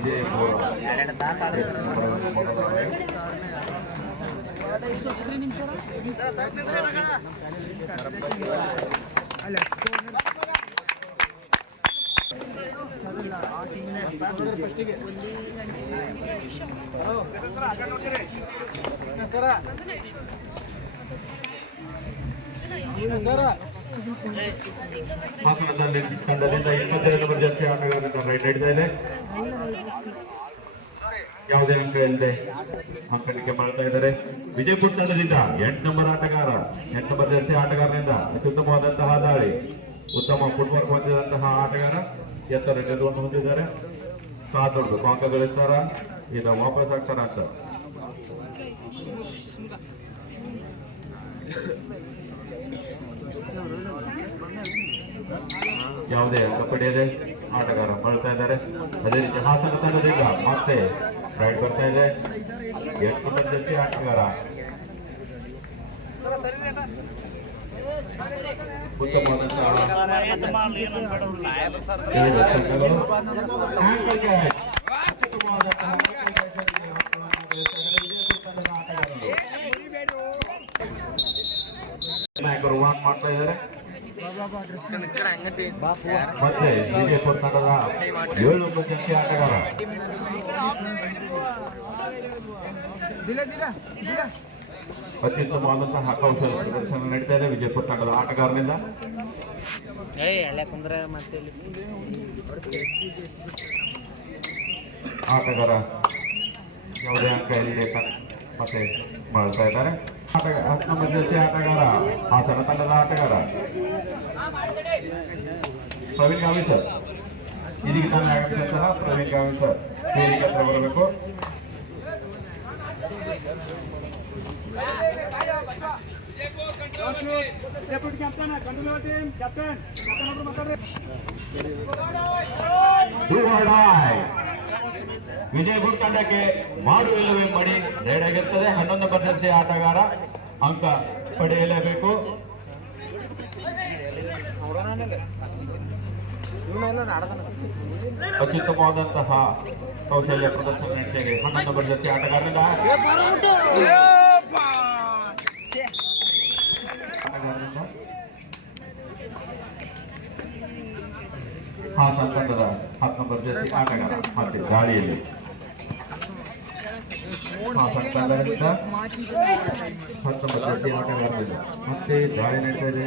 ವಿಜಯಪುರ ಹಾಸನದಲ್ಲಿ ತಂಡದಿಂದ 22 number Jersey ಆಟಗಾರರಿಂದ ride ನಡೀತಾ ಇದೆ. ಯಾವುದೇ ಅಂಕ ಇಲ್ಲದೆ ಅಂಕಣಿಕೆ ಮಾಡ್ತಾ ಇದ್ದಾರೆ. ವಿಜಯಪುರ ತಂಡದಿಂದ 8 ನಂಬರ್ ಆಟಗಾರ 8 ನಂಬರ್ ಜರ್ಸಿ ಆಟಗಾರರಿಂದ ಅತ್ಯುತ್ತಮವಾದಂತಹ ದಾಳಿ, ಉತ್ತಮ ಫುಟ್ಬಾಲ್ ಹೊಂದಿದಂತಹ ಆಟಗಾರ ಎತ್ತರ ಗೆಲುವನ್ನು ಹೊಂದಿದ್ದಾರೆ. ಸಾಧುರ್ದು ಅಂಕ ಗಳಿಸ್ತಾರ, ಈಗ ವಾಪಸ್ ಆಗ್ತಾರ ಅಂತ ಯಾವುದೇ ಅಂಕ ಪಡೆಯದೆ ಆಟಗಾರ ಮರಳ್ತಾ ಇದ್ದಾರೆ. ಅದೇ ರೀತಿ ಹಾಸನ ತಂಡದಿಂದ ಮತ್ತೆ ರೈಡ್ ಬರ್ತಾ ಇದೆ. 8 ನಂಬರ್ ಜರ್ಸಿ ಆಟಗಾರ ಉತ್ತಮವಾದಂತಹ ನಾಯಕರು ವಾಕ್ ಮಾಡ್ತಾ ಇದ್ದಾರೆ. ಮತ್ತೆ ವಿಜಯಪುರ ತಂಡದ 7 ನಂಬರ್ ಜರ್ಸಿ ಆಟಗಾರ ಅತ್ಯುತ್ತಮವಾದಂತಹ ಕೌಶಲ ಪ್ರದರ್ಶನ ನಡೀತಾ ಇದೆ ವಿಜಯಪುರ ತಂಡದ ಆಟಗಾರನಿಂದ. ಆಟಗಾರ ಯಾವುದೇ ಅಂಕ ಇಲ್ಲಿ ಮತ್ತೆ ಮಾಡ್ತಾ ಇದ್ದಾರೆ. 10 ನಂಬರ್ ಜರ್ಸಿ ಆಟಗಾರ ಹಾಸನ ತಂಡದ ಆಟಗಾರ ಪ್ರವೀಣ್ ಗಾವಿ ಸರ್, ಇದೀಗ ತಾನೇ ಆಗಮಿಸಿದಂತಹ ಪ್ರವೀಣ್ ಗಾವಿ ಸರ್ ವೇದಿಕೆ ಹತ್ರ ಬರಬೇಕು. ವಿಜಯಪುರ ತಂಡಕ್ಕೆ ಮಾಡು ಇಲ್ಲವೆಂಬಡಿ ರೈಡ್ ಆಗಿರ್ತದೆ. 11 ನಂಬರ್ ಜರ್ಸಿ ಆಟಗಾರ ಅಂಕ ಪಡೆಯಲೇಬೇಕು. ಅತ್ಯುತ್ತಮವಾದಂತಹ ಕೌಶಲ್ಯ ಪ್ರದರ್ಶನ ನಡೆಸಿದೆ 11 ನಂಬರ್ ಜರ್ಸಿ ಆಟಗಾರರಿಂದ. ಹಾಸನ ತಂಡದ 10 ನಂಬರ್ ಜರ್ಸಿ ಆಟಗಾರ ಮತ್ತೆ ಗಾಳಿಯಲ್ಲಿ ಹಾಸನ ತಂಡದಿಂದ 10 ನಂಬರ್ ಜರ್ಸಿ ಆಟಗಾರರಿಂದ ಮತ್ತೆ ದಾಳಿ ನಡೀತಾ ಇದೆ.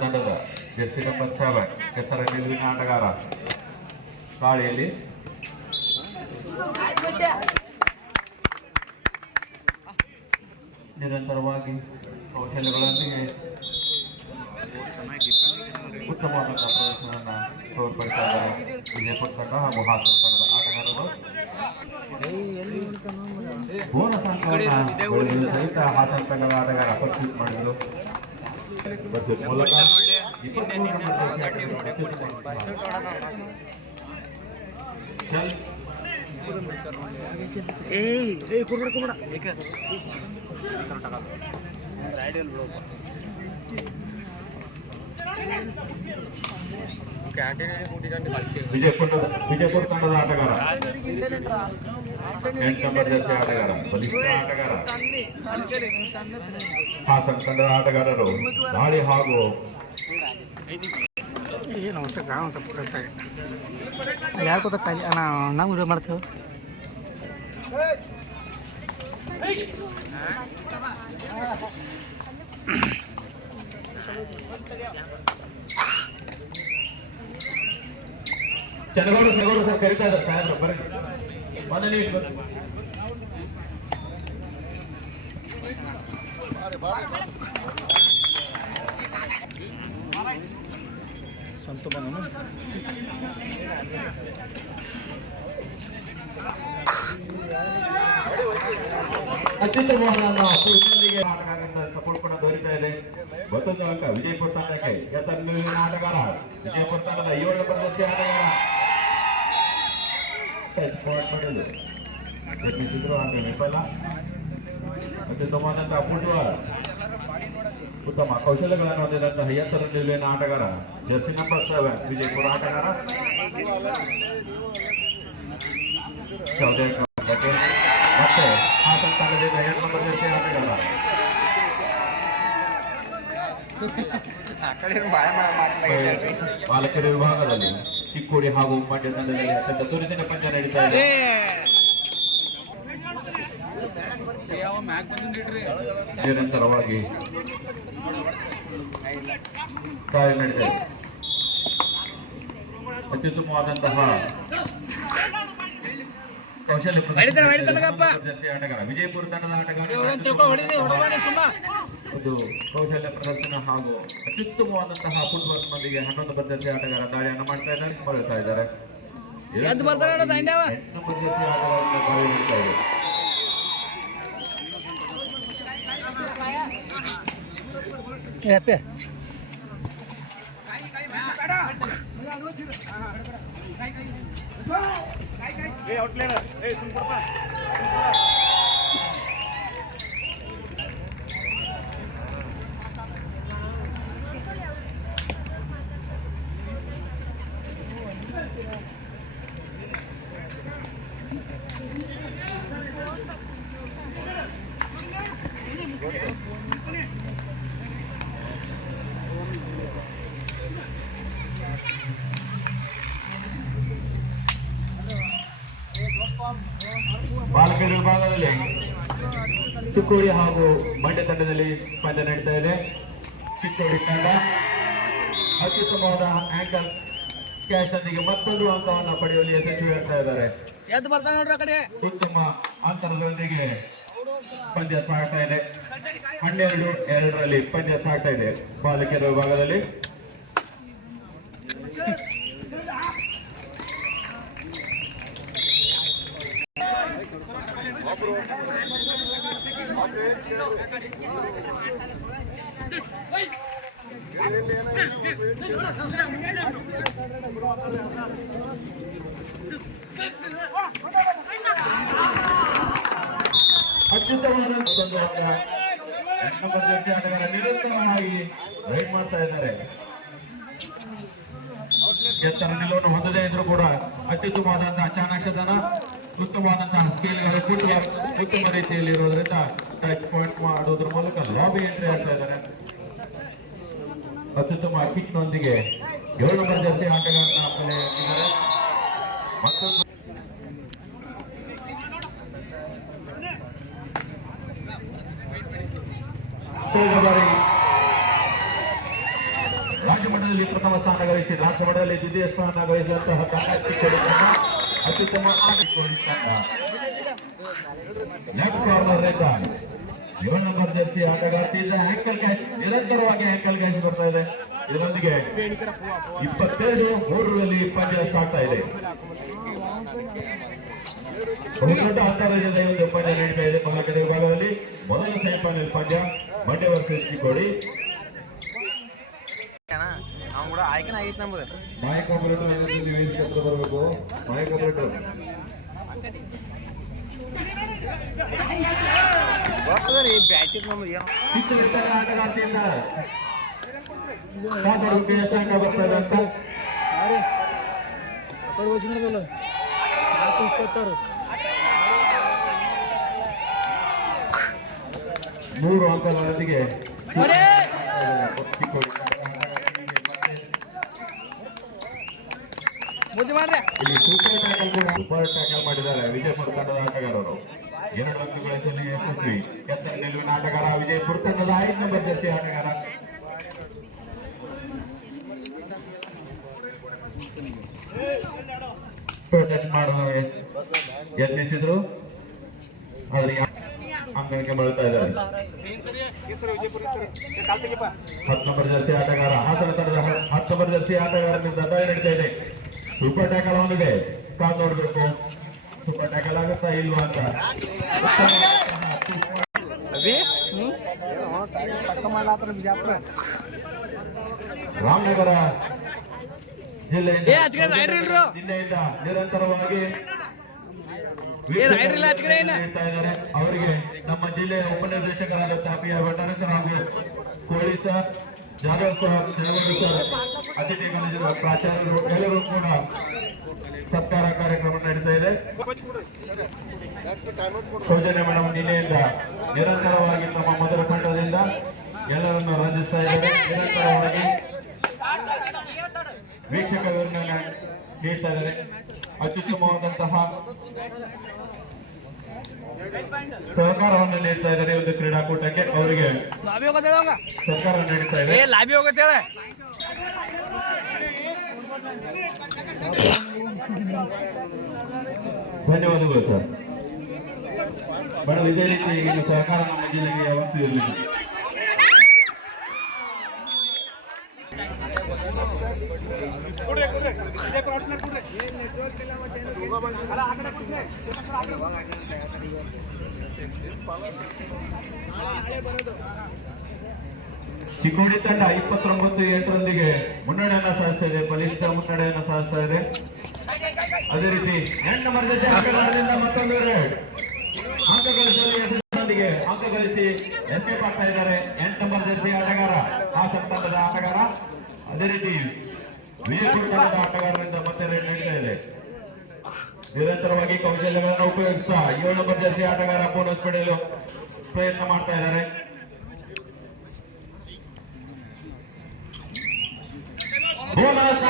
ತಂಡದ ಜರ್ಸಿ ನಂಬರ್ 7 ಎತ್ತರ ನಿಲುವಿನ ಆಟಗಾರ ಗಾಳಿಯಲ್ಲಿ ನಿರಂತರವಾಗಿ ಕೌಶಲ್ಯಗಳೊಂದಿಗೆ ಉತ್ತಮವಾದಂತಹ ಪ್ರದರ್ಶನವನ್ನು ತೋರ್ಪಡಿಸ್ತಾ ಇದ್ದಾರೆ ವಿಜಯಪುರ ತಂಡ ಹಾಗೂ ಹಾಸನ ತಂಡದ ಆಟಗಾರರು. ಬೋನಸ್ ಅಂಕವನ್ನು ಸಹಿತ ಹಾಸನ ತಂಡದ ಆಟಗಾರ ಪರ್ಚೇಸ್ ಮಾಡಿದರು. ಮೂಲಕ 23 ವಿಜಯಪುರ ತಂಡದ ಆಟಗಾರ 8 ನಂಬರ್ ಜರ್ಸಿ ಆಟಗಾರ ಬಲಿಷ್ಠ ಆಟಗಾರ ಹಾಸನ ತಂಡದ ಆಟಗಾರರು ದಾಳಿ ಹಾಗೂ ಯಾರು ಗೊತ್ತಾಗ ನಾವು ವಿಡಿಯೋ ಮಾಡ್ತೇವೆ. ಚನಗೌಡ ಸರ್ ಕರೀತಾ ಇದ್ದಾರೆ ಸಾಹೇಬ್ರು ಬರ್ರಿ ಮೊದಲೇ ಸಂತು ಬಂದ ಅತ್ಯುತ್ತಮವಾದ ಆಟಗಾರರಿಂದ ಸಪೋರ್ಟ್ ಕೂಡ ದೊರೀತಾ ಇದೆ. ಮತ್ತೊಂದು ಅಂಕ ವಿಜಯಪುರ ತಂಡಕ್ಕೆ ಎತ್ತರವಿನ ಆಟಗಾರ ವಿಜಯಪುರ ತಂಡದ 7 ನಂಬರ್ ಜರ್ಸಿ ಆಟಗಾರ ಮಾಡಲು ಯತ್ನಿಸಿದ್ರು ಅಂಕ ವಿಫಲ. ಅತ್ಯುತ್ತಮವಾದಂತಹ ಫುಟ್ಬಾಲ್ ಉತ್ತಮ ಕೌಶಲ್ಯಗಳನ್ನು ಹೊಂದಿದಂತಹ ಎತ್ತರ ನಿಲುವಿನ ಆಟಗಾರ ಜರ್ಸಿ ನಂಬರ್ 7 ವಿಜಯಪುರ ಆಟಗಾರ ಮತ್ತೆ ಹಾಸನ ತಂಡದಿಂದ 2 ನಂಬರ್ ಜರ್ಸಿ ಆಟಗಾರ ಬಾಲಕರ ವಿಭಾಗದಲ್ಲಿ ಚಿಕ್ಕೋಡಿ ಹಾಗೂ ಮಂಡ್ಯ ತಂಡದಲ್ಲಿ ಅತ್ಯಂತ ತುರಿತಿನ ಪಂದ್ಯ ನಡೀತಾ ಇದೆ. ನಿರಂತರವಾಗಿ ಕಾರ್ಯ ನಡೆದಿದೆ. ಅತ್ಯುತ್ತಮವಾದಂತಹ ಕೌಶಲ್ಯ ಆಟಗಾರ ವಿಜಯಪುರ ತಂಡದ ಆಟಗಾರ ಇದು ಕೌಶಲ್ಯ ಪ್ರದರ್ಶನ ಹಾಗೂ ಅತ್ಯುತ್ತಮವಾದಂತಹ ಫುಟ್ಬಾಲ್ ನೊಂದಿಗೆ 11 ಭದ್ರತೆ ಆಟಗಾರ ದಾಳಿಯನ್ನು ಮಾಡ್ತಾ ಇದ್ದಾರೆ, ಮರಳ್ತಾ ಇದ್ದಾರೆ. 8 ಭದ್ರತೆ ಆಟಗಾರರಿಂದ ದಾಳಿ ಮಾಡ್ತಾ ಇದೆ. ಬಾಲಕರ ವಿಭಾಗದಲ್ಲಿ ಚಿಕ್ಕೋಡಿ ಹಾಗೂ ಮಂಡ್ಯ ತಂಡದಲ್ಲಿ ಪಂದ್ಯ ನಡೀತಾ ಇದೆ. ಚಿಕ್ಕೋಡಿ ತಂಡ ಅತ್ಯುತ್ತಮವಾದ ಆಂಕಲ್ ಕ್ಯಾಶ್ ನೊಂದಿಗೆ ಮತ್ತೊಂದು ಅಂಕವನ್ನು ಪಡೆಯುವಲ್ಲಿ ಯಶಸ್ವಿಯಾಗ್ತಾ ಇದ್ದಾರೆ. ಉತ್ತಮ ಅಂತರದೊಂದಿಗೆ ಪಂದ್ಯ ಸಾಗ್ತಾ ಇದೆ. 12-2 ಪಂದ್ಯ ಸಾಗ್ತಾ ಇದೆ. ಬಾಲಕಿಯರ ವಿಭಾಗದಲ್ಲಿ ಅತ್ಯುತ್ತಮವಾದ ಆಟಗಾರ ನಿರಂತರವಾಗಿ ರೈಡ್ ಮಾಡ್ತಾ ಇದ್ದಾರೆ. ಎತ್ತರ ನಿಲುವನ್ನು ಹೊಂದದೇ ಇದ್ರೂ ಕೂಡ ಅತ್ಯುತ್ತಮವಾದಂತಹ ಚಾಣಾಕ್ಷತನ, ಉತ್ತಮವಾದಂತಹ ಸ್ಕಿಲ್ಗಳು, ಫುಟ್ಬಾಲ್ ಉತ್ತಮ ರೀತಿಯಲ್ಲಿ ಇರೋದ್ರಿಂದ ಟಚ್ ಪಾಯಿಂಟ್ ಮಾಡೋದ್ರ ಮೂಲಕ ಲಾಬಿ ಎಂಟ್ರಿ ಆಗ್ತಾ ಇದ್ದಾರೆ. ಅತ್ಯುತ್ತಮ ಕಿಕ್ ನೊಂದಿಗೆ 7 ನಂಬರ್ ಜರ್ಸಿ ಆಟಗಾರನ ಕಲೆ ಹಾಕಿದ್ದಾರೆ. ಮತ್ತೊಂದು ಬಾರಿ ರಾಜ್ಯ ಮಟ್ಟದಲ್ಲಿ ಪ್ರಥಮ ಸ್ಥಾನ ಗಳಿಸಿ ರಾಷ್ಟ್ರ ಮಟ್ಟದಲ್ಲಿ ದ್ವಿತೀಯ ಸ್ಥಾನ ಗಳಿಸಿದಂತಹ ಅತ್ಯುತ್ತಮ ಲೆಫ್ಟ್ ಕಾರ್ನರ್ ನಿಂದ 7 ನಂಬರ್ ಜರ್ಸಿ ಆಟಗಾರ್ತಿಯಿಂದ ಆಂಕಲ್ ಕ್ಯಾಚ್, ನಿರಂತರವಾಗಿ ಆಂಕಲ್ ಕ್ಯಾಚ್ ಬರ್ತಾ ಇದೆ. ಇದರೊಂದಿಗೆ 22-3 ಪಂದ್ಯ ಸಾಗ್ತಾ ಇದೆ. ಬಹುದೊಡ್ಡ ಅಂತರದಿಂದ ಒಂದು ಪಂದ್ಯ ನಡೀತಾ ಇದೆ. ಬಾಲಕರ ವಿಭಾಗದಲ್ಲಿ ಮೊದಲ ಸೆಮಿಫೈನಲ್ ಪಂದ್ಯ ಮಂಡ್ಯ ವರ್ಸಸ್ ಚಿಕ್ಕೋಡಿ. ನಾಯಕ ವೇದಿಕೆ ಬರಬೇಕು. ನಾಯಕ ಆಟಗಾರ್ತಿಯಿಂದ ಬರ್ತಾ ಇದೆ ಅಂತ 3 ಅಂಕಗಳೊಂದಿಗೆ ಸೂಪರ್ ಟ್ಯಾಕಲ್ ಮಾಡಿದ್ದಾರೆ ವಿಜಯಪುರ ತಂಡದ ಆಟಗಾರರು. 2 ಅಂಕ ಗಳಿಸುವಲ್ಲಿ ಯಶಸ್ವಿ. ಎತ್ತರ ನಿಲುವಿನ ಆಟಗಾರ ವಿಜಯಪುರ ತಂಡದ 5 ನಂಬರ್ ಜರ್ಸಿ ಆಟಗಾರ. ಟಚ್ ಮಾಡುವ ಯತ್ನಿಸಿದ್ರು, ಆದ್ರೆ ಅಂಕಕ್ಕೆ ಬಳಸ್ತಾ ಇದ್ದಾರೆ. 10 ನಂಬರ್ ಜರ್ಸಿ ಆಟಗಾರ ಹಾಸನ ತಂಡದ 10 ನಂಬರ್ ಜರ್ಸಿ ಆಟಗಾರನಿಂದ ದಾಳಿ ನಡೀತಾ ಇದೆ. ಸೂಪರ್ ಟ್ಯಾಕಲ್ ಅವನಿಗೆ ಕಾದು ನೋಡ್ಬೇಕು, ಸೂಪರ್ ಟ್ಯಾಕಲ್ ಆಗುತ್ತಾ ಇಲ್ವಾ ಅಂತ. ರಾಮನಗರ ಜಿಲ್ಲೆಯಿಂದ ನಿರಂತರವಾಗಿ ಇದ್ದಾರೆ. ಅವರಿಗೆ ನಮ್ಮ ಜಿಲ್ಲೆಯ ಉಪನಿರ್ದೇಶಕರಾದ ಪಿ ಆರ್ ಭಂಡಾರಕರ್ ಹಾಗೂ ಕೋಳಿ ಸರ್, ಜಾಧವ್ ಸರ್, ಚೇವಡಿ ಸರ್, ಅತಿಥಿ ಕಾಲೇಜಿನ ಪ್ರಾಚಾರ್ಯರು ಎಲ್ಲರೂ ಕೂಡ ಸತ್ಕಾರ ಕಾರ್ಯಕ್ರಮ ನಡೀತಾ ಇದೆ. ಸೌಜನ್ಯ ಮೇಡಮ್ ನಿನ್ನೆಯಿಂದ ನಿರಂತರವಾಗಿ ತಮ್ಮ ಮೊದಲ ತಂಡದಿಂದ ಎಲ್ಲರನ್ನು ರಂಜಿಸ್ತಾ ಇದ್ದಾರೆ. ನಿರಂತರವಾಗಿ ವೀಕ್ಷಕ ವಿವರಣೆ ನೀಡ್ತಾ ಇದ್ದಾರೆ. ಅತ್ಯುತ್ತಮವಾದಂತಹ ಸಹಕಾರವನ್ನು ನೀಡ್ತಾ ಇದ್ದಾರೆ ಒಂದು ಕ್ರೀಡಾಕೂಟಕ್ಕೆ. ಅವರಿಗೆ ಸಹಕಾರ ನೀಡ್ತಾ ಇದೆ. ಧನ್ಯವಾದಗಳು ಸರ್. ಮೇಡಮ್ ಇದೇ ರೀತಿ ನಿಮ್ಮ ಸಹಕಾರ ನಮ್ಮ ಜಿಲ್ಲೆಗೆ ಯಾವತ್ತೂ ಇರಲಿ. ಚಿಕ್ಕೋಡಿ ತಂಡ 29-8 ಮುನ್ನಡೆಯನ್ನು ಸಾಧಿಸ್ತಾ ಇದೆ. ಬಲಿಷ್ಠ ಮುನ್ನಡೆಯನ್ನು ಸಾಧಿಸ್ತಾ ಇದೆ. ಅದೇ ರೀತಿ 8 ನಂಬರ್ ಜೊತೆ ಆಟಗಾರರಿಂದ ಮತ್ತೊಂದು ಅಂಕ ಗಳಿಸುವಲ್ಲಿಗೆ ಅಂಕ ಗಳಿಸಿ ಎಸ್ಕೇಪ್ ಆಗ್ತಾ ಇದ್ದಾರೆ 8 ನಂಬರ್ ಜೊತೆ ಆಟಗಾರ, ಹಾಸನ ತಂಡದ ಆಟಗಾರ. ಅದೇ ರೀತಿ ವಿಜಯಪುರ ತಂಡದ ಆಟಗಾರರಿಂದ ಮತ್ತೆ ರೇಟ್ ನೀಡ್ತಾ ಇದೆ. ನಿರಂತರವಾಗಿ ಕೌಶಲ್ಯಗಳನ್ನು ಉಪಯೋಗಿಸ್ತಾ 7 ನಂಬರ್ ಜೊತೆ ಆಟಗಾರ ಬೋನಸ್ ಪಡೆಯಲು ಪ್ರಯತ್ನ ಮಾಡ್ತಾ ಇದ್ದಾರೆ. ಬೋನಸ್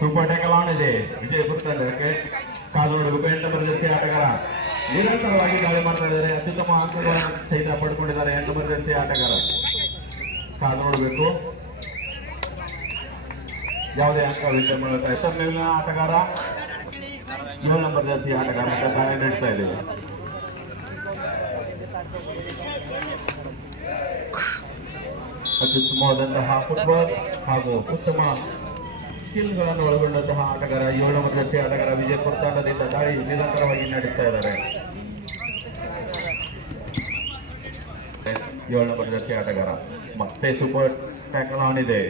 ಸೂಪರ್ ಟ್ಯಾಕಲ್ ಆನ್ ಇದೆ ವಿಜಯಪುರ ತಂಡಕ್ಕೆ. ಕಾದು ನೋಡಬೇಕು 8 ನಂಬರ್ ಜೊತೆ ಆಟಗಾರ ನಿರಂತರವಾಗಿ ದಾಳಿ ಮಾಡ್ತಾ ಇದ್ದಾರೆ. ಅತ್ಯುತ್ತಮ ಅಂಕಗಳನ್ನು ಸಹಿತ ಪಡ್ಕೊಂಡಿದ್ದಾರೆ 8 ನಂಬರ್ ಜೊತೆ ಆಟಗಾರ. ಕಾದು ನೋಡಬೇಕು ಯಾವುದೇ ಅಂಕ ವಿಂಟರ್ ಮಾಡುತ್ತಾ ಹೆಸರು ಮೇಲಿನ ಆಟಗಾರ 7 ನಂಬರ್ ಜೊತೆ ಆಟಗಾರ ದಾಳಿ ನೀಡ್ತಾ ಇದ್ದೇವೆ. ಅತ್ಯುತ್ತಮವಾದಂತಹ ಫುಟ್ಬಾಲ್ ಹಾಗೂ ಉತ್ತಮ ಸ್ಕಿಲ್ಗಳನ್ನು ಒಳಗೊಂಡಂತಹ ಆಟಗಾರ 7 ನಂಬರ್ ಜೊತೆ ಆಟಗಾರ ವಿಜಯಪುರ ತಂಡದಿಂದ ದಾಳಿ ನಿರಂತರವಾಗಿ ನಡೆಸ್ತಾ ಇದ್ದಾರೆ. 7 ನಂಬರ್ ಜೊತೆ ಆಟಗಾರ ಮತ್ತೆ ಸೂಪರ್ ಟ್ಯಾಕಲ್ ಆನ್ ಇದೆ.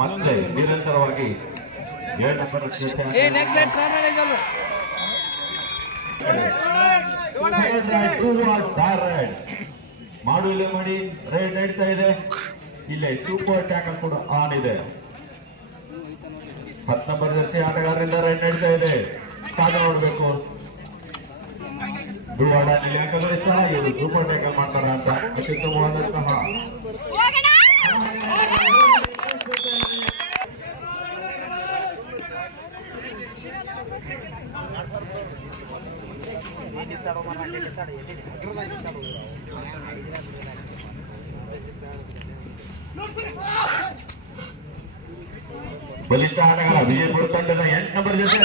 ಮತ್ತೆ ನಿರಂತರವಾಗಿ 7 ನಂಬರ್ ಮಾಡುವಿಲ್ಲ ಮಾಡಿ ರೈಡ್ ನಡೀತಾ ಇದೆ. ಇಲ್ಲೇ ಸೂಪರ್ ಟ್ಯಾಕಲ್ ಕೂಡ ಆನ್ ಇದೆ. 10 ನಂಬರ್ ಜೊತೆ ಆಟಗಾರರಿಂದ ರೈಡ್ ನಡೀತಾ ಇದೆ. ಕಾದು ನೋಡ್ಬೇಕು ದುವಾಡ ಇವರು ಸೂಪರ್ ಟ್ಯಾಕಲ್ ಮಾಡ್ತಾರ ಅಂತ. ಅತ್ಯುತ್ತಮವಾದಂತಹ ಬಲಿಷ್ಠ ಆಟಗಾರ ವಿಜಯಪುರ ತಂಡದ 8 ನಂಬರ್ ಜೊತೆ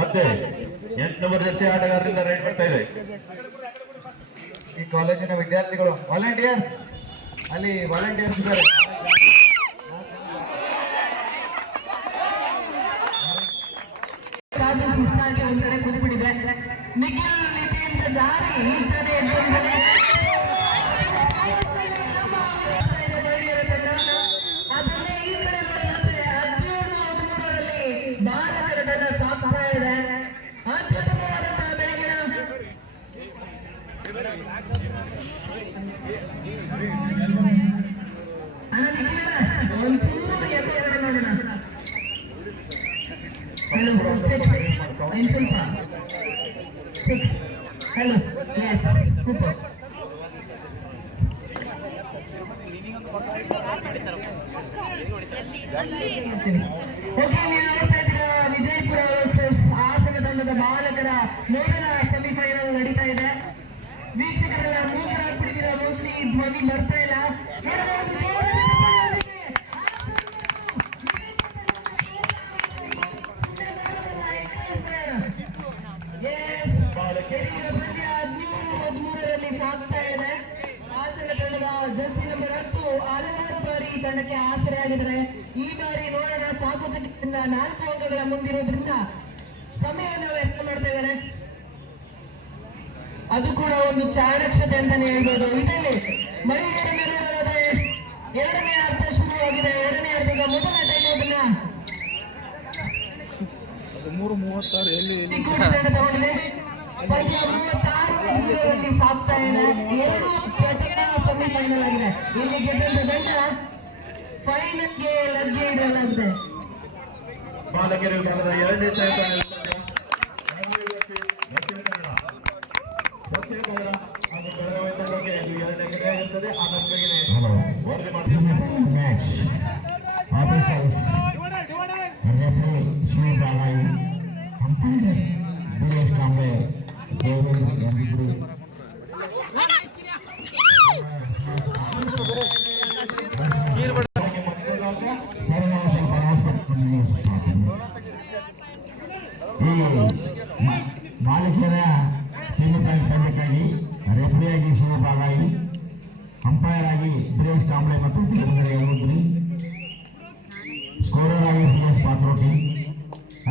ಮತ್ತೆ 8 ನಂಬರ್ ಜೊತೆ ಆಟಗಾರರಿಂದ ರೈಡ್ ಬರ್ತಾ ಇದೆ. ಈ ಕಾಲೇಜಿನ ವಿದ್ಯಾರ್ಥಿಗಳು ವಾಲಂಟಿಯರ್ಸ್ ಅಲ್ಲಿ ವಾಲಂಟಿಯರ್ಸ್ ಇದ್ದಾರೆ. ಒಂದೆಡೆ ಕೂತ್ಬಿಟ್ಟಿದೆ. ನಿಖಿಲ್ ನೀತಿಯಿಂದ ಜಾರಿ ನಿಂತದೆ ಅದನ್ನೇ ಈ ಕಡೆ ನೋಡಿದ್ರೆ 17-13ರಲ್ಲಿ ಭಾರತದ ತಂಡ ಸಾಕ್ತಾ ಇದೆ. ಅತ್ಯುತ್ತಮವಾದಂತಹ ಬೆಳಗಿನ ಒಂಚೂರು ಎದುರುಗಡೆ ನೋಡೋಣ. Hello, check. ಸ್ವಲ್ಪ check. Hello, yes, super. Okay, Vijayapura versus Hassan ತಂಡದ ಬಾಲಕರ ಮೊದಲ ಸೆಮಿಫೈನಲ್ ನಡೀತಾ ಇದೆ. ವೀಕ್ಷಕರೆಲ್ಲ ಮೂಕರಾಗ್ಬಿಟ್ಟಿದ್ದೀರಾ, ಮೋಸ್ಟ್ಲಿ ಧ್ವನಿ ಬರ್ತಾ ಇಲ್ಲ. ಸಾಗ್ತಾ ಇದೆ. ತಂಡಕ್ಕೆ ಆಸರೆಯಾಗಿದ್ದಾರೆ. ಈ ಬಾರಿ ನೋಡೋಣ, ಚಾಕುಚಕ್ಯದಿಂದ 4 ಅಂಕಗಳ ಮುಂದಿರೋದ್ರಿಂದ ಸಮಯವನ್ನು ವ್ಯರ್ಥ ಮಾಡ್ತಾ ಇದ್ದಾರೆ. ಅದು ಕೂಡ ಒಂದು ಚಾಣಕ್ಷತೆ ಅಂತಾನೆ ಹೇಳ್ಬೋದು. ಇದರಲ್ಲಿ ಮಹಿಳೆಯರ ಮೇಲೆ ನೋಡೋದಾದ್ರೆ ಎರಡನೇ ಅರ್ಧ ಶುರುವಾಗಿದೆ. ಎರಡನೇ ಅರ್ಧದ ಮೊದಲ ಟೈಮ್ ಔಟನ್ನ 3:36 ಎಲ್ಲಿ ಚಿಕ್ಕೋಡಿ ತಂಡ ತಗೊಂಡಿದೆ. ಪಂದ್ಯ 36 ಸಾಗ್ತಾ ಇದೆ. 2 ಪ್ರತಿಜ್ಞಾ ಸೆಮಿಫೈನಲ್ ಆಗಿದೆ. ಇಲ್ಲಿ ಗೆದ್ದಂತ ತಂಡ ಫೈನಲ್ಗೆ ಲಗ್ಗೆ ಇಡಲಾಗಿದೆ. ಬಾಲಕಿಯರ ವಿಭಾಗದ ಎರಡನೇ ದಕ್ಷಿಣ ಕನ್ನಡ ಹಾಗೂ ಬೆಳಗಾವಿ ತಂಡಕ್ಕೆ ಇದು ಎರಡನೇ ಗೆರೆ ಇರುತ್ತದೆ. ಆ ತಂಡಕ್ಕೆ ವರದಿ ಮಾಡ್ತಾರೆ. Officials, referee Sri Balai, umpire Dinesh Kamble, Kevin Yandri. ಬಾಲಕಿಯರ ಸೆಮಿಫೈನಲ್ ಪಂದ್ಯಕ್ಕಾಗಿ ರೆಫರಿಯಾಗಿ ಶಿವ ಬಾಲಾಯಿ, ಅಂಪೈರ್ ಆಗಿ ದಿನೇಶ್ ಕಾಂಬ್ಳೆ ಮತ್ತು ದೇವೇಂದ್ರ ಯಲುಂದ್ರಿ, ಸ್ಕೋರರ್ ಆಗಿ ಡಿ.ಎಸ್. ಪಾತ್ರೋಟಿ,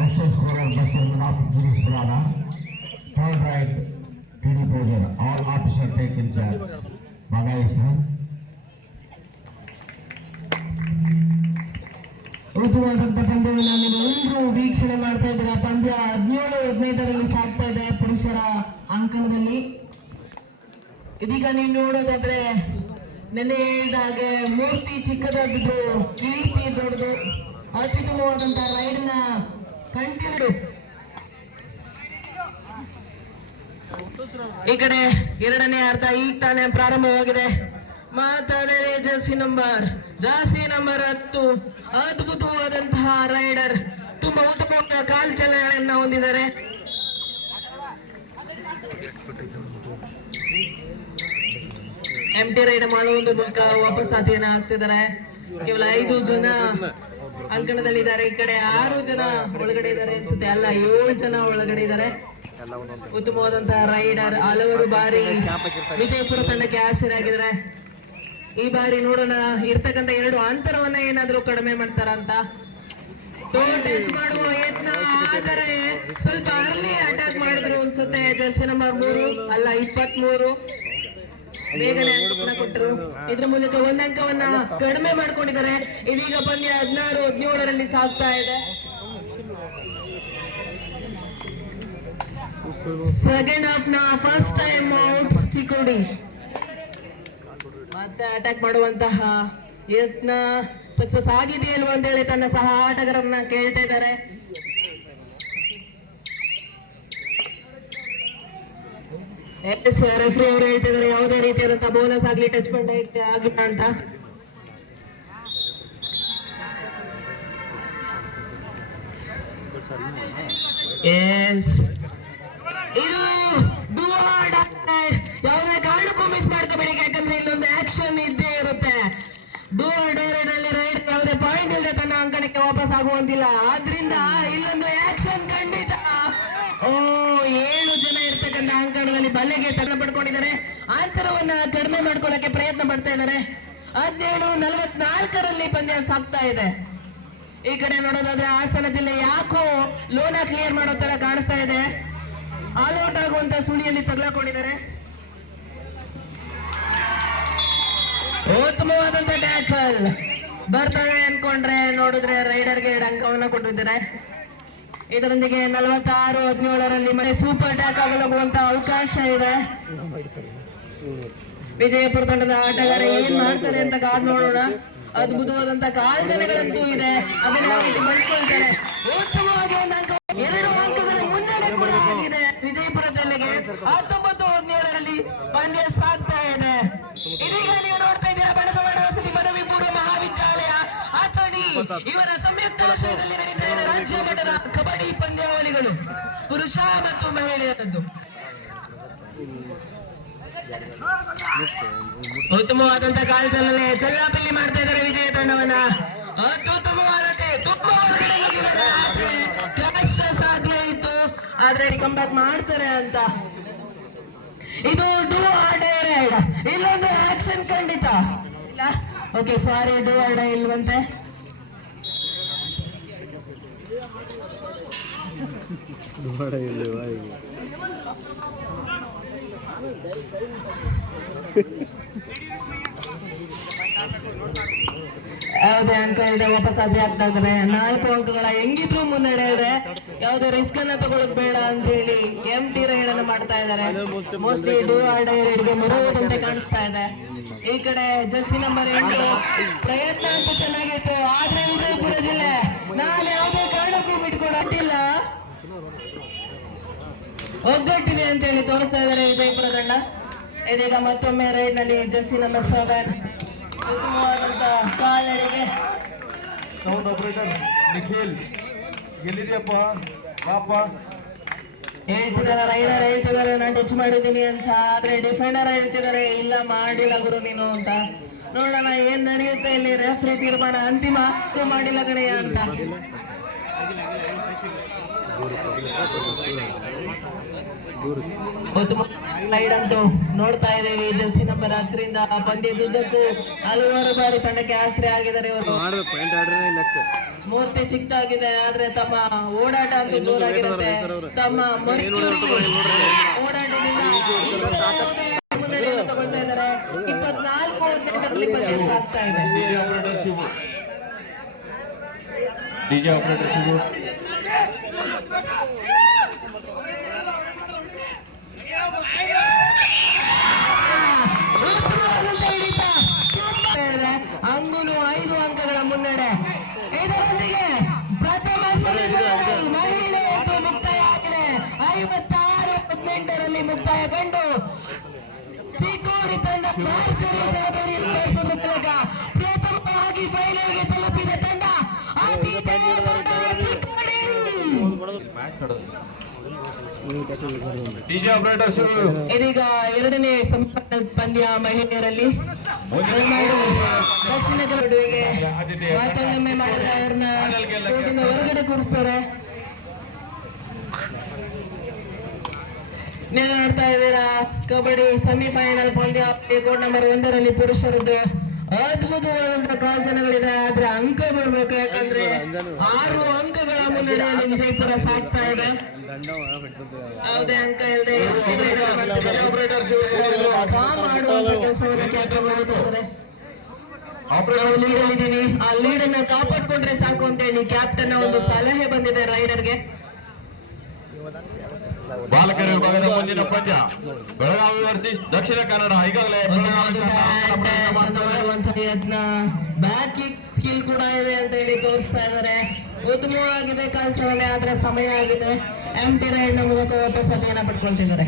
ಅಸಿಸ್ಟೆಂಟ್ ಸ್ಕೋರರ್ ಬಸರ್ of Girish Purana, third right T D. Pujar. All officer take in charge. ಬಾಗಾಯಿ ಸರ್. ಉತ್ತಮವಾದಂತ ಪಂದ್ಯವನ್ನು ನೀವೆಲ್ಲರೂ ವೀಕ್ಷಣೆ ಮಾಡ್ತಾ ಇದ್ದೀರಾ. ಪಂದ್ಯ 17-15 ಸಾಗ್ತಾ ಇದೆ ಪುರುಷರ ಅಂಕಣದಲ್ಲಿ. ಇದೀಗ ನೀವು ನೋಡೋದಾದ್ರೆ ನೆನ್ನೆ ಹೇಳಿದ ಹಾಗೆ ಮೂರ್ತಿ ಚಿಕ್ಕದಾಗಿದ್ದು ಕೀರ್ತಿ ದೊಡ್ಡದು. ಅತ್ಯುತ್ತಮವಾದಂತ ರೈಡ್ ನ ಕಂಟಿನ್ಯೂ. ಈ ಕಡೆ ಎರಡನೇ ಅರ್ಧ ಈಗ ತಾನೇ ಪ್ರಾರಂಭವಾಗಿದೆ. ಮಾತಾದರೆ ಜರ್ಸಿ ನಂಬರ್ 10, ಅದ್ಭುತವಾದಂತಹ ರೈಡರ್, ತುಂಬಾ ಉತ್ತಮವಾದ ಕಾಲ್ಚಲನೆಗಳನ್ನ ಹೊಂದಿದ್ದಾರೆ. ಎಂಟಿ ರೈಡ್ ಮಾಡುವುದರ ಮೂಲಕ ವಾಪಸ್ ಆತಿಯನ್ನ ಆಗ್ತಿದ್ದಾರೆ. ಕೇವಲ 5 ಜನ ಅಂಕಣದಲ್ಲಿದ್ದಾರೆ. ಈ ಕಡೆ 6 ಜನ ಒಳಗಡೆ ಇದ್ದಾರೆ ಅನ್ಸುತ್ತೆ. ಅಲ್ಲ, 7 ಜನ ಒಳಗಡೆ ಇದ್ದಾರೆ. ಉತ್ತಮವಾದಂತಹ ರೈಡರ್, ಹಲವಾರು ಬಾರಿ ವಿಜಯಪುರ ತಂಡಕ್ಕೆ ಆಸರೆಯಾಗಿದ್ದಾರೆ. ಈ ಬಾರಿ ನೋಡೋಣ ಇರ್ತಕ್ಕಂಥ 2 ಅಂತರವನ್ನ ಏನಾದ್ರೂ ಕಡಿಮೆ ಮಾಡ್ತಾರಂತ. ಟಚ್ ಮಾಡುವ ಯತ್ನ, ಆದರೆ ಸ್ವಲ್ಪ ಅರ್ಲಿ ಅಟ್ಯಾಕ್ ಮಾಡಿದ್ರು ಅನ್ಸುತ್ತೆ. ಜರ್ಸಿ ನಂಬರ್ 3 ಅಲ್ಲ 23 ಬೇಗನೆ ಅಂಕವನ್ನ ಕೊಟ್ಟರು. ಇದ್ರ ಮೂಲಕ 1 ಅಂಕವನ್ನ ಕಡಿಮೆ ಮಾಡ್ಕೊಂಡಿದ್ದಾರೆ. ಇದೀಗ ಪಂದ್ಯ 16-17 ಸಾಗ್ತಾ ಇದೆ. ಸೆಕೆಂಡ್ ಹಾಫ್ ನ ಫಸ್ಟ್ ಟೈಮ್ ಔಟ್ ಚಿಕ್ಕೋಡಿ. ಮತ್ತೆ ಅಟ್ಯಾಕ್ ಮಾಡುವಂತಹ ಯತ್ನ ಸಕ್ಸಸ್ ಆಗಿದೆಯಲ್ವ ಅಂತ ಹೇಳಿ ತನ್ನ ಸಹ ಆಟಗಾರರನ್ನ ಕೇಳ್ತಾ ಇದ್ದಾರೆ. ರೆಫ್ರಿ ಅವರು ಹೇಳ್ತಾ ಇದ್ದಾರೆ ಯಾವುದೇ ರೀತಿಯಾದಂತಹ ಬೋನಸ್ ಆಗ್ಲಿ ಟಚ್ ಪಾಯಿಂಟ್ ಆಗಿಲ್ಲ ಅಂತ. ಇದು ಯಾವುದೇ ಕಾರಣಕ್ಕೂ ಮಿಸ್ ಮಾಡ್ಕೋಬೇಡಿ, ಯಾಕಂದ್ರೆ ಇಲ್ಲೊಂದು ಆಕ್ಷನ್ ಇದ್ದೇ ಇರುತ್ತೆ. ಡೂ ಆರ್ ಡೈ ನಲ್ಲಿ ರೈಡ್ ಯಾವುದೇ ಪಾಯಿಂಟ್ ಇಲ್ಲದೆ ತನ್ನ ಅಂಕಣಕ್ಕೆ ವಾಪಸ್ ಆಗುವಂತಿಲ್ಲ. ಆದ್ರಿಂದ ಇಲ್ಲೊಂದು ಆಕ್ಷನ್ ಖಂಡಿತ. 7 ಜನ ಇರ್ತಕ್ಕಂಥ ಅಂಕಣದಲ್ಲಿ ಬಲೆಗೆ ತಡ ಪಡ್ಕೊಂಡಿದ್ದಾರೆ. ಅಂತರವನ್ನ ಕಡಿಮೆ ಮಾಡ್ಕೊಳ್ಳಕ್ಕೆ ಪ್ರಯತ್ನ ಪಡ್ತಾ ಇದ್ದಾರೆ. 17-44 ಪಂದ್ಯ ಸಾಗ್ತಾ ಇದೆ. ಈ ಕಡೆ ನೋಡೋದಾದ್ರೆ ಹಾಸನ ಜಿಲ್ಲೆ ಯಾಕೋ ಲೋನ ಕ್ಲಿಯರ್ ಮಾಡೋ ತರ ಕಾಣಿಸ್ತಾ ಇದೆ. ಆಲ್ಔಟ್ ಆಗುವಂತ ಸುಳಿಯಲ್ಲಿ ತಗಲಾಕೊಂಡಿದ್ದಾರೆ. ಉತ್ತಮವಾದಂತ ಟ್ಯಾಕಲ್ ಬರ್ತದೆ ಅನ್ಕೊಂಡ್ರೆ ನೋಡಿದ್ರೆ ರೈಡರ್ಗೆ 2 ಅಂಕವನ್ನ ಕೊಟ್ಟಿದ್ದಾರೆ. ಇದರೊಂದಿಗೆ 46-17 ಮನೆ ಸೂಪರ್ ಟ್ಯಾಕ್ ಆಗಲಾಗುವಂತ ಅವಕಾಶ ಇದೆ. ವಿಜಯಪುರ ತಂಡದ ಆಟಗಾರ ಏನ್ ಮಾಡ್ತಾರೆ ಅಂತ ಕಾದ್ ನೋಡೋಣ. ಅದ್ಭುತವಾದಂತ ಕಾಲ್ಚನೆಗಳಂತೂ ಇದೆ, ಅದನ್ನ ಯಾವ ರೀತಿ ಬಳಸ್ಕೊಳ್ತಾರೆ. ಉತ್ತಮವಾಗಿ 1 ಅಂಕ, 2 ಅಂಕಗಳ ಮುನ್ನಡೆ ಕೂಡ ಆಗಿದೆ ವಿಜಯಪುರ ಜಿಲ್ಲೆಗೆ. 19-17 ಪಂದ್ಯ ಸಾಗ್ತಾ ಇದೆ. ಇದೀಗ ನೀವು ನೋಡ್ತಾ ಇದ್ದೀರಾ ಬಣಸವಾಡ ವಸತಿ ಪದವಿ ಪೂರ್ವ ಮಹಾವಿದ್ಯಾಲಯ ಅಥಣಿ ಇವರ ಸಂಯುಕ್ತ ಆಶ್ರಯದಲ್ಲಿ ನಡೀತಾ ಇದೆ ರಾಜ್ಯ ಮಟ್ಟದ ಕಬಡ್ಡಿ ಪಂದ್ಯಾವಳಿಗಳು, ಪುರುಷ ಮತ್ತು ಮಹಿಳೆಯರದ್ದು. ಉತ್ತಮವಾದಂತ ಕಾಲ್ಚಲನೆ ಚೆಲ್ಲಾಪಿಲ್ಲಿ ಮಾಡ್ತಾ ಇದ್ದಾರೆ ವಿಜಯ ತಂಡವನ್ನ. ಅತ್ಯುತ್ತಮವಾದತೆ, ತುಂಬಾ ಸಾಧ್ಯ ಇತ್ತು, ಆದ್ರೆ ಕಂಬ್ಯಾಕ್ ಮಾಡ್ತಾರೆ ಅಂತ. ಇದು ಡೂ ಆರ್ ಡೈ ರೈಡ್. ಇಲ್ಲೊಂದು ಆಕ್ಷನ್ ಖಂಡಿತ ಇಲ್ಲ. ಓಕೆ ಸಾರಿ ಡೂ ಆರ್ಡ ಇಲ್ವಂತೆ. ಯಾವುದೇ ಅಂಕ ಇಲ್ಲದೆ ವಾಪಸ್ ಅದೇ ಆಗ್ತಾ ಇದ್ದಾರೆ. 4 ಅಂಕಗಳ ಹೆಂಗಿದ್ರು ಮುನ್ನಡೆ ಇದೆ. ಯಾವುದೇ ರಿಸ್ಕ್ ಅನ್ನ ತಗೊಳ್ಳೋದು ಬೇಡ ಅಂತ ಹೇಳಿ ಎಂಟಿ ರೈಡ್ ಅನ್ನು ಮಾಡ್ತಾ ಇದ್ದಾರೆ. ಮೋಸ್ಟ್ಲಿ ಡೂ ಆರ್ಡ ರೈಡ್ಗೆ ಮೊರವುದಂತೆ ಕಾಣಿಸ್ತಾ ಇದೆ. ಈ ಕಡೆ ಜರ್ಸಿ ನಂಬರ್ 8 ಪ್ರಯತ್ನ ಅಂತೂ ಚೆನ್ನಾಗಿತ್ತು, ಆದ್ರೆ ವಿಜಯಪುರ ಜಿಲ್ಲೆ ನಾನು ಯಾವುದೇ ಕಾರಣಕ್ಕೂ ಬಿಟ್ಕೊಡಟ್ಟಿಲ್ಲ, ಒಗ್ಗಟ್ಟಿದೆ ಅಂತ ಹೇಳಿ ತೋರಿಸ್ತಾ ಇದ್ದಾರೆ ವಿಜಯಪುರ ತಂಡ. ಇದೀಗ ಮತ್ತೊಮ್ಮೆ ರೈಡ್ ನಲ್ಲಿ ಜರ್ಸಿ ನಂಬರ್ 7 ಉತ್ತಮವಾದಂತ ಕಾಲ್ನಡೆಗೆ ಸೌಂಡ್ ಆಪರೇಟರ್ ನಿಖಿಲ್ ಎಲ್ಲಿದೆಯಪ್ಪ ಪಾಪ ಹೇಳ್ತಿದಾರೆ. ರೈಡರ್ ಹೇಳ್ತಿದ್ದಾರೆ ನಾನು ಟಚ್ ಮಾಡಿದ್ದೀನಿ ಅಂತ, ಆದ್ರೆ ಡಿಫೆಂಡರ್ ಹೇಳ್ತಿದ್ದಾರೆ ಇಲ್ಲ ಮಾಡಿಲ್ಲ ಗುರು ನೀನು ಅಂತ. ನೋಡೋಣ ಏನ್ ನಡೆಯುತ್ತೆ ಇಲ್ಲಿ. ರೆಫ್ರಿ ತೀರ್ಮಾನ ಅಂತಿಮ ಮಾಡಿಲ್ಲ ಕಡೆಯ ಅಂತ. ರೈಡ್ ಅಂತೂ ನೋಡ್ತಾ ಇದ್ದೇವೆ. ಜರ್ಸಿ ನಂಬರ್ 10ರಿಂದ ಪಂದ್ಯದುದ್ದಕ್ಕೂ ಹಲವಾರು ಬಾರಿ ತಂಡಕ್ಕೆ ಆಶ್ರಯ ಆಗಿದ್ದಾರೆ ಇವರು. ಮೂರ್ತಿ ಚಿಕ್ಕದಾಗಿದೆ, ಆದ್ರೆ ತಮ್ಮ ಓಡಾಟ ಅಂತೂ ಜೋರಾಗಿರುತ್ತೆ. ತಮ್ಮ ಮರ್ಕ್ಯೂರಿ ಓಡಾಟದಿಂದ ಈ ಸಲ ಯಾವುದೇ ಮುನ್ನಡೆಯನ್ನು ತಗೊಳ್ತಾ ಇದ್ದಾರೆ. 24-18 ಪಂದ್ಯ ಸಾಗ್ತಾ ಇದೆ. ಡಿಜೆ ಆಪರೇಟರ್ ಶಿವು ಅಂಗುನು 5 ಅಂಕಗಳ ಮುನ್ನಡೆ. ಇದರೊಂದಿಗೆ ಪ್ರಥಮ ಸೆಮಿಫೈನಲ್ ಮಹಿಳೆಯರದ್ದು ಮುಕ್ತಾಯ ಆಗಿದೆ. 56-18 ಮುಕ್ತಾಯಗೊಂಡು ಚಿಕ್ಕೋಡಿ ತಂಡ ಮಾರ್ಚರಿ ಜವಾಬ್ದಾರಿ ನಿರ್ವಹಿಸುವುದರ ಮೂಲಕ ಪ್ರಥಮವಾಗಿ ಫೈನಲ್ಗೆ ತಲುಪಿದ ತಂಡ ಆತಿಥೇಯ ತಂಡ ಚಿಕ್ಕೋಡಿ. ಡಿಜೆ ಆಪರೇಟರ್ ಶಿವು ಇದೀಗ 2ನೇ ಸೆಮಿಫೈನಲ್ ಪಂದ್ಯ ಮಹಿಳೆಯರಲ್ಲಿ ದಕ್ಷಿಣ ಕನ್ನಡಿಗೆ ಮತ್ತೊಂದೊಮ್ಮೆ ಮಾಡಿದ್ರೆ ಅವ್ರನ್ನ ಕೋರ್ಟಿಂದ ಹೊರಗಡೆ ಕೂರಿಸ್ತಾರೆ. ನೀವು ನೋಡ್ತಾ ಇದ್ದೀರಾ ಕಬಡ್ಡಿ ಸೆಮಿಫೈನಲ್ ಪಂದ್ಯ ಕೋರ್ಟ್ ನಂಬರ್ 1ರಲ್ಲಿ ಪುರುಷರದ್ದು ಅದ್ಭುತವಾದಂತಹ ಕಾಲ್ಚನಗಳಿದೆ, ಆದ್ರೆ ಅಂಕ ಬರ್ಬೇಕು. ಯಾಕಂದ್ರೆ 6 ಅಂಕಗಳ ಮುನ್ನಡೆಯಲ್ಲಿ ವಿಜಯಪುರ ಸಾಕ್ತಾ ಇದೆ. ಯಾವುದೇ ಅಂಕ ಇಲ್ಲದೆ ಮಾಡುವಂತ ಕೆಲಸವನ್ನು ಕ್ಯಾಪ್ಟನ್ ಮಾಡ್ತಾ ಇದ್ದಾರೆ. ಲೀಡ್ ಅಲ್ಲಿದ್ದೀವಿ, ಆ ಲೀಡ್ ಅನ್ನ ಕಾಪಾಡ್ಕೊಂಡ್ರೆ ಸಾಕು ಅಂತ ಹೇಳಿ ಕ್ಯಾಪ್ಟನ್ ಒಂದು ಸಲಹೆ ಬಂದಿದೆ ರೈಡರ್ಗೆ. ಬಾಲಕರ ವಿಭಾಗದ ಮುಂದಿನ ಪಂದ್ಯ ಬೆಳಗಾವಿ ವರ್ಸಸ್ ದಕ್ಷಿಣ ಕನ್ನಡ. ಈಗಾಗಲೇ ಯತ್ನ ಬ್ಯಾಕ್ ಕಿಕ್ ಸ್ಕಿಲ್ ಕೂಡ ಇದೆ ಅಂತ ಹೇಳಿ ತೋರಿಸ್ತಾ ಇದ್ದಾರೆ. ಉತ್ತಮವಾಗಿದೆ ಕಾಲ್ಚಲನೆ, ಆದ್ರೆ ಸಮಯ ಆಗಿದೆ. ಎಂಟಿ ರೈಡ್ ನ ಮೂಲಕ ವಾಪಸ್ ಅತಿಯನ್ನ ಪಡ್ಕೊಳ್ತಿದ್ದಾರೆ.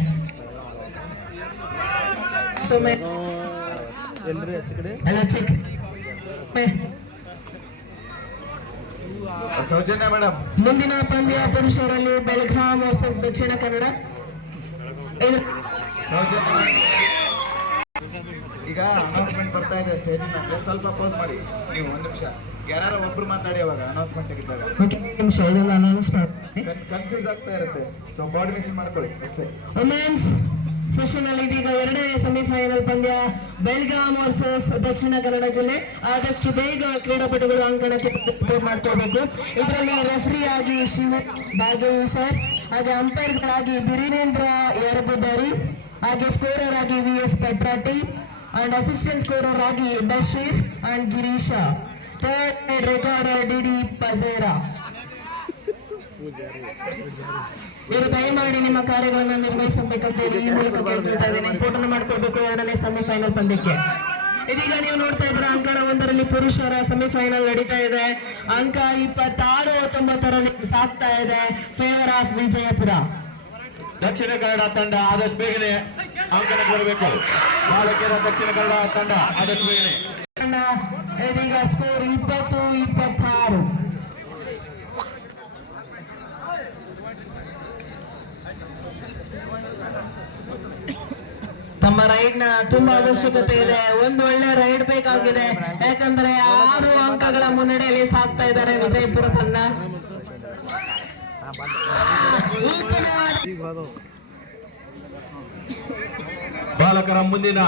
ಸೌಜನ್ಯ ಮೇಡಮ್. ಮುಂದಿನ ಪಂದ್ಯ ಪುರುಷರಲ್ಲಿ ಬೆಳಗಾಂ ವರ್ಸಸ್ ದಕ್ಷಿಣ ಕನ್ನಡ. ಈಗ ಅನೌನ್ಸ್ಮೆಂಟ್ ಬರ್ತಾ ಇದೆ ಸ್ಟೇಜ್ ಮೇಲೆ, ಸ್ವಲ್ಪ ಪೋಸ್ ಮಾಡಿ ನೀವು 1 ನಿಮಿಷ. ಯಾರು ಒಬ್ರು ಮಾತಾಡಿ ಅವಾಗ ಅನೌನ್ಸ್ಮೆಂಟ್ ಆಗಿದ್ದಾಗ ಇದನ್ನು ಅನೌನ್ಸ್ ಮಾಡಿ ಕನ್ಫ್ಯೂಸ್ ಆಗ್ತಾ ಇರುತ್ತೆ. ಸೊ ಕೋಆರ್ಡಿನೇಷನ್ ಮಾಡ್ಕೊಳ್ಳಿ ಅಷ್ಟೇ. ವುಮೆನ್ಸ್ ಸೆಷನ್ ಅಲ್ಲಿ ಇದೀಗ 2ನೇ ಸೆಮಿಫೈನಲ್ ಪಂದ್ಯ ಬೆಳಗಾಂ ವರ್ಸಸ್ ದಕ್ಷಿಣ ಕನ್ನಡ ಜಿಲ್ಲೆ. ಆದಷ್ಟು ಬೇಗ ಕ್ರೀಡಾಪಟುಗಳು ಅಂಕಣಕ್ಕೆ ಮಾಡ್ಕೋಬೇಕು. ಇದರಲ್ಲಿ ರೆಫ್ರಿ ಆಗಿ ಶಿವ ಭಾಗವಿ ಸರ್, ಹಾಗೆ ಅಂಪೈರ್ಗಳಾಗಿ ಬಿರಿನೇಂದ್ರ ಯರಬುದಾರಿ, ಹಾಗೆ ಸ್ಕೋರರ್ ಆಗಿ VS Petrati and assistant scorer ಆಗಿ Basheer and Girisha. Third recorder DD Pajera. ಇವರು ದಯಮಾಡಿ ನಿಮ್ಮ ಕಾರ್ಯಗಳನ್ನು ನಿರ್ವಹಿಸಬೇಕಂತ ಈ ಮೂಲಕ ಕೇಳ್ಕೊಳ್ತಾ ಇದ್ದೇನೆ. ರಿಪೋರ್ಟ್ ಮಾಡ್ಕೊಳ್ಬೇಕು 2ನೇ ಸೆಮಿಫೈನಲ್ ಪಂದ್ಯಕ್ಕೆ. ಇದೀಗ ನೀವು ನೋಡ್ತಾ ಇದ್ದೀರಾ ಅಂಕಣ 1ರಲ್ಲಿ ಪುರುಷರ ಸೆಮಿಫೈನಲ್ ನಡೀತಾ ಇದೆ. ಅಂಕ 26-19 ಸಾಕ್ತಾ ಇದೆ ಫೇವರ್ ಆಫ್ ವಿಜಯಪುರ. ದಕ್ಷಿಣ ಕನ್ನಡ ತಂಡ ಆದಷ್ಟು ಬೇಗನೆ ಅಂಕಣಕ್ಕೆ ಬರಬೇಕು. ಬಾಲಕಿಯರ ದಕ್ಷಿಣ ಕನ್ನಡ ತಂಡ ಆದಷ್ಟು ಬೇಗನೆ. ಇದೀಗ ಸ್ಕೋರ್ 20-26. ತಮ್ಮ ರೈಡ್ ನ ತುಂಬಾ ಅವಶ್ಯಕತೆ ಇದೆ. ಒಂದು ಒಳ್ಳೆ ರೈಡ್ ಬೇಕಾಗಿದೆ, ಯಾಕಂದ್ರೆ 6 ಅಂಕಗಳ ಮುನ್ನಡೆಯಲ್ಲಿ ಸಾಕ್ತಾ ಇದ್ದಾರೆ ವಿಜಯಪುರ ತಂಡ. ಬಾಲಕರ ಮುಂದಿನ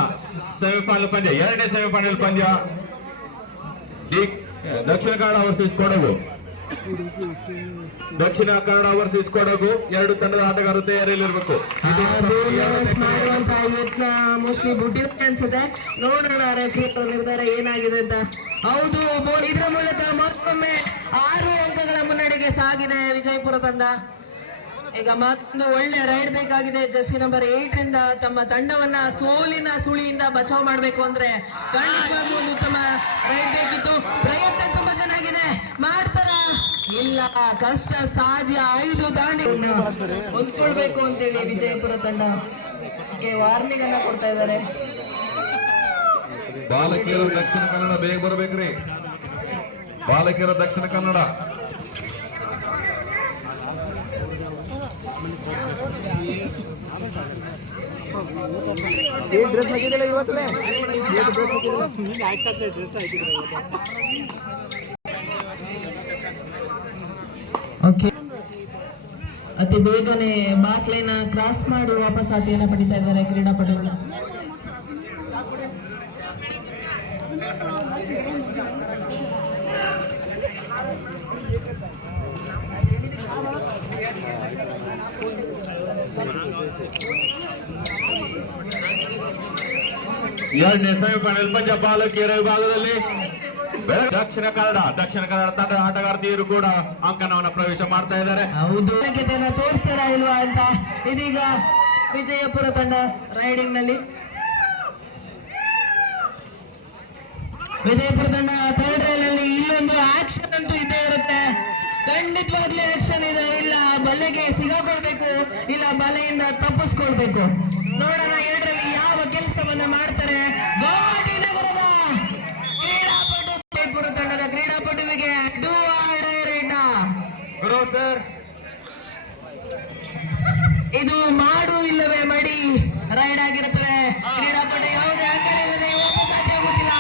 ಸೆಮಿಫೈನಲ್ ಪಂದ್ಯ 2ನೇ ಸೆಮಿಫೈನಲ್ ಪಂದ್ಯ ದಕ್ಷಿಣ ಕನ್ನಡ ವರ್ಸಸ್ ಕೊಡಗು. ದಕ್ಷಿಣ ಕನ್ನಡ ವರ್ಸಸ್ ಕೊಡಗು. ಎರಡು ತಂಡದ ಆಟಗಾರರು ತಯಾರಿಯಲ್ಲಿರ್ಬೇಕು. ಮಾಡುವಂತಹ ಯತ್ನ ಮೋಸ್ಟ್ಲಿ ಬುಟ್ಟಿರುತ್ತೆ ಅನ್ಸುತ್ತೆ. ನೋಡೋಣ ರೆಫ್ರಿ ನಿರ್ಧಾರ ಏನಾಗಿದೆ ಅಂತ. ಹೌದು, ಇದರ ಮೂಲಕ ಮತ್ತೊಮ್ಮೆ 6 ಅಂಕಗಳ ಮುನ್ನಡೆಗೆ ಸಾಗಿದೆ ವಿಜಯಪುರ ತಂಡ. ಈಗ ಮತ್ತೊಂದು ಒಳ್ಳೆ ರೈಡ್ ಬೇಕಾಗಿದೆ. ಜರ್ಸಿ ನಂಬರ್ 8 ರಿಂದ ತಮ್ಮ ತಂಡವನ್ನ ಸೋಲಿನ ಸುಳಿಯಿಂದ ಬಚಾವ್ ಮಾಡಬೇಕು ಅಂದ್ರೆ ಖಂಡಿತವಾಗ್ಲೂ ಒಂದು ಉತ್ತಮ ರೈಡ್ ಬೇಕಿತ್ತು. ಪ್ರಯತ್ನ ತುಂಬಾ ಚೆನ್ನಾಗಿದೆ. ಮಾಡ್ತಾರ? ಇಲ್ಲ, ಕಷ್ಟ ಸಾಧ್ಯ. 5 ದಾಂಡಿ ಹೊಂದ್ಕೊಳ್ಬೇಕು ಅಂತೇಳಿ ವಿಜಯಪುರ ತಂಡ ವಾರ್ನಿಂಗ್ ಅನ್ನ ಕೊಡ್ತಾ ಇದ್ದಾರೆ. ಬಾಲಕಿಯರು ದಕ್ಷಿಣ ಕನ್ನಡ ಬೇಗ ಬರಬೇಕ್ರಿ. ಬಾಲಕಿಯರ ದಕ್ಷಿಣ ಕನ್ನಡ. ಓಕೆ, ಅತಿ ಬೇಗನೆ ಬಾಕ್ಲೈನ ಕ್ರಾಸ್ ಮಾಡಿ ವಾಪಸ್ ಆತಿಯನ್ನ ಪಡಿತಾ ಇದ್ದಾರೆ ಕ್ರೀಡಾಪಟುಗಳು. ಎರಡನೇ ಸೆಮಿಫೈನಲ್ ಪಂದ್ಯ ಬಾಲಕಿಯರ ವಿಭಾಗದಲ್ಲಿ ದಕ್ಷಿಣ ಕನ್ನಡ ತಂಡದ ಆಟಗಾರ್ತಿಯರು ಕೂಡ ಅಂಕಣವನ್ನು ಪ್ರವೇಶ ಮಾಡ್ತಾ ಇದ್ದಾರೆ. ಹೌದು, ತೋರಿಸ್ತಾರಾ ಇಲ್ವಾ ಅಂತ ಇದೀಗ ವಿಜಯಪುರ ತಂಡ ರೈಡಿಂಗ್ ನಲ್ಲಿ. ವಿಜಯಪುರ ತಂಡ ಥರ್ಡ್ ರೈಲ್ ಅಲ್ಲಿ ಇಲ್ಲೊಂದು ಆಕ್ಷನ್ ಅಂತೂ ಇದ್ದೇ ಇರುತ್ತೆ. ಖಂಡಿತವಾಗ್ಲೂ ಆಕ್ಷನ್ ಇದೆ. ಇಲ್ಲ ಬಲೆಗೆ ಸಿಗಾಕೊಳ್ಬೇಕು, ಇಲ್ಲ ಬಲೆಯಿಂದ ತಪ್ಪಿಸ್ಕೊಳ್ಬೇಕು. ನೋಡೋಣ 2ರಲ್ಲಿ ಯಾವ ಕೆಲಸವನ್ನ ಮಾಡ್ತಾರೆ. ಗೋಮಾಟಿ ನಗರದ ಕ್ರೀಡಾಪಟು ವಿಜಯಪುರ ತಂಡದ ಕ್ರೀಡಾಪಟುವಿಗೆ do or die raid. Sir, ಇದು ಮಾಡು ಇಲ್ಲವೇ ಮಡಿ ರೈಡ್ ಆಗಿರುತ್ತದೆ. ಕ್ರೀಡಾಪಟು ಯಾವುದೇ ಅಂಕಣ ಇಲ್ಲದೆ ವಾಪಸ್ ಸಾಧ್ಯ ಆಗುತ್ತಿಲ್ಲ.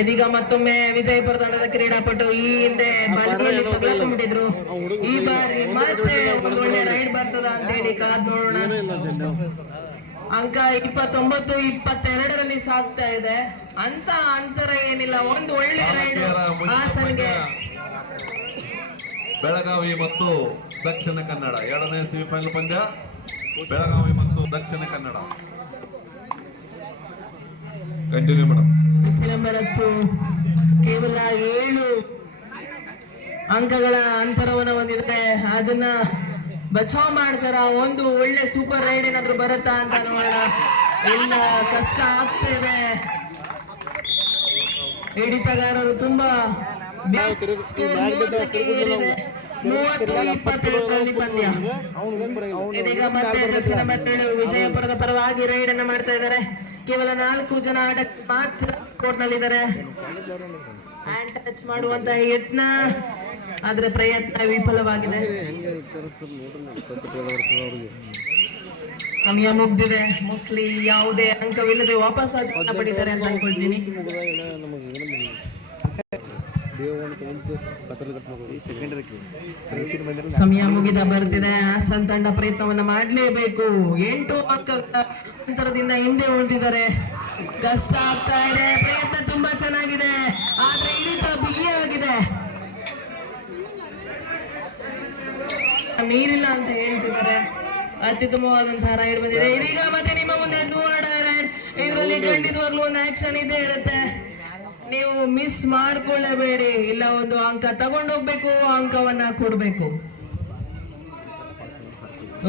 ಇದೀಗ ಮತ್ತೊಮ್ಮೆ ವಿಜಯಪುರ ತಂಡದ ಕ್ರೀಡಾಪಟು ಈ ಹಿಂದೆ ಬಲಿಯಲ್ಲಿ ತಗಲಾಕೊಂಡ್ಬಿಟ್ಟಿದ್ರು. ಈ ಬಾರಿ ಮತ್ತೆ ಒಂದು ಒಳ್ಳೆ ರೈಡ್ ಬರ್ತದ ಅಂತ ಹೇಳಿ ಕಾದ್ ನೋಡೋಣ. ಅಂಕ 29-22ರಲ್ಲಿ ಸಾಗ್ತಾ ಇದೆ. ಅಂತ ಅಂತರ ಏನಿಲ್ಲ. ಒಂದು ಒಳ್ಳೆ ರೈಡ್ ಹಾಸನ್ಗೆ. ಬೆಳಗಾವಿ ಮತ್ತು ದಕ್ಷಿಣ ಕನ್ನಡ ಎರಡನೇ ಸೆಮಿಫೈನಲ್ ಪಂದ್ಯ. ಬೆಳಗಾವಿ ಮತ್ತು Dakshina Kannada. Continue madam. Number 10 ಕೇವಲ 7 ಅಂಕಗಳ ಅಂತರವನ್ನು ಹೊಂದಿದ್ರೆ ಅದನ್ನ ಬಚಾವ್ ಮಾಡ್ತಾರ. ಒಂದು ಒಳ್ಳೆ ಸೂಪರ್ ರೈಡ್ ಏನಾದ್ರು ಬರುತ್ತಾ ಅಂತ ನೋಡೋಣ. ಎಲ್ಲ ಕಷ್ಟ ಆಗ್ತಾ ಇದೆ. ಹಿಡಿತಗಾರರು ತುಂಬಾ 30ಕ್ಕೆ ಏರಿದೆ. 30-22ರಲ್ಲಿ ಪಂದ್ಯ. ಇದೀಗ ಮತ್ತೆ ಜರ್ಸಿ ನಂಬರ್ 7 ವಿಜಯಪುರದ ಪರವಾಗಿ ರೈಡ್ ಅನ್ನ ಮಾಡ್ತಾ ಇದ್ದಾರೆ. ಕೇವಲ 4 ಜನ ಆಟಕ್ಕೆ ಮಾತ್ರ ಕೋರ್ಟ್ ನಲ್ಲಿದ್ದಾರೆ. ಹ್ಯಾಂಡ್ ಟಚ್ ಮಾಡುವಂತಹ ಯತ್ನ, ಆದ್ರೆ ಪ್ರಯತ್ನ ವಿಫಲವಾಗಿದೆ. ಸಮಯ ಮುಗ್ದಿದೆ. ಮೋಸ್ಟ್ಲಿ ಯಾವುದೇ ಅಂಕವಿಲ್ಲದೆ ವಾಪಸ್ ಪಡಿತಾರೆ ಅಂತ ಅನ್ಕೊಳ್ತೀನಿ. ಸಮಯ ಮುಗಿದ ಬರ್ತಿದೆ. ಹಾಸನ್ ತಂಡ ಪ್ರಯತ್ನವನ್ನ ಮಾಡಲೇಬೇಕು. 8 ಅಂಕಗಳ ಅಂತರದಿಂದ ಹಿಂದೆ ಉಳಿದಿದ್ದಾರೆ. ಕಷ್ಟ ಆಗ್ತಾ ಇದೆ. ಪ್ರಯತ್ನ ತುಂಬಾ ಚೆನ್ನಾಗಿದೆ, ಆದ್ರೆ ಹಿಡಿತ ಬಿಗಿಯಾಗಿದೆ. ಮೀರಿಲ್ಲ ಅಂತ ಹೇಳ್ತಿದ್ದಾರೆ. ಅತ್ಯುತ್ತಮವಾದಂತಹ ರೈಡ್ ಬಂದಿದೆ. ಇದೀಗ ಮತ್ತೆ ನಿಮ್ಮ ಮುಂದೆ ರೈಡ್. ಇದರಲ್ಲಿ ಖಂಡಿತವಾಗ್ಲೂ ಒಂದು ಆಕ್ಷನ್ ಇದ್ದೇ ಇರುತ್ತೆ. ನೀವು ಮಿಸ್ ಮಾಡ್ಕೊಳ್ಳಬೇಡಿ. ಇಲ್ಲ ಒಂದು ಅಂಕ ತಗೊಂಡೋಗ್ಬೇಕು, ಅಂಕವನ್ನ ಕೊಡ್ಬೇಕು.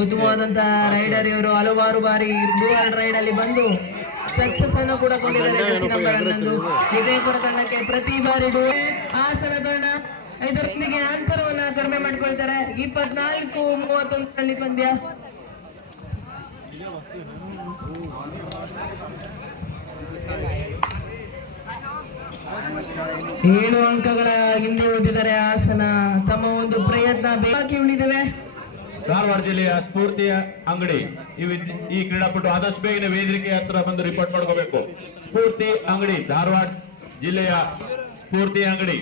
ಉತ್ತಮವಾದಂತಹ ರೈಡರ್ ಇವರು. ಹಲವಾರು ಬಾರಿ ಡ್ಯೂಯಲ್ ರೈಡ್ ಅಲ್ಲಿ ಬಂದು ಸಕ್ಸಸ್ ಅನ್ನು ಕೂಡ ಕೊಂಡಿದ್ದಾರೆ. ಜರ್ಸಿ ನಂಬರ್ 11 ವಿಜಯಪುರ ತಂಡಕ್ಕೆ ಪ್ರತಿ ಬಾರಿ ಹಾಸನ ತಂಡ ಇದರೊಂದಿಗೆ ಅಂತರವನ್ನ ಕಡಿಮೆ ಮಾಡ್ಕೊಳ್ತಾರೆ. 24-31ರಲ್ಲಿ ಪಂದ್ಯ. ಏಳು ಅಂಕಗಳ ಹಿಂದೆ ಉಳಿದಿದ್ದಾರೆ ಹಾಸನ. ತಮ್ಮ ಒಂದು ಪ್ರಯತ್ನ ಬಾಕಿ ಉಳಿದಿವೆ. ಧಾರವಾಡ ಜಿಲ್ಲೆಯ ಸ್ಫೂರ್ತಿ ಅಂಗಡಿ ಈ ಕ್ರೀಡಾಪಟು ಆದಷ್ಟು ಬೇಗನೆ ವೇದಿಕೆ ಹತ್ರ ಬಂದು ರಿಪೋರ್ಟ್ ಮಾಡ್ಕೋಬೇಕು. ಸ್ಫೂರ್ತಿ ಅಂಗಡಿ, ಧಾರವಾಡ ಜಿಲ್ಲೆಯ ಸ್ಫೂರ್ತಿ ಅಂಗಡಿ.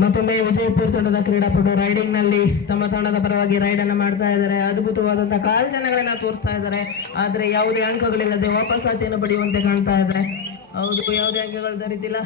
ಮತ್ತೊಮ್ಮೆ ವಿಜಯಪುರ ತಂಡದ ಕ್ರೀಡಾಪಟು ರೈಡಿಂಗ್ ನಲ್ಲಿ ತಮ್ಮ ತಂಡದ ಪರವಾಗಿ ರೈಡ್ ಅನ್ನು ಮಾಡ್ತಾ ಇದ್ದಾರೆ. ಅದ್ಭುತವಾದಂತಹ ಕಾಲ್ಜನಗಳನ್ನ ತೋರಿಸ್ತಾ ಇದ್ದಾರೆ. ಆದ್ರೆ ಯಾವುದೇ ಅಂಕಗಳಿಲ್ಲದೆ ವಾಪಸಾತಿಯನ್ನು ಪಡೆಯುವಂತೆ ಕಾಣ್ತಾ ಇದ್ದಾರೆ. ಹೌದು, ಯಾವುದೇ ಅಂಕಗಳು ದೊರೀತಿಲ್ಲ.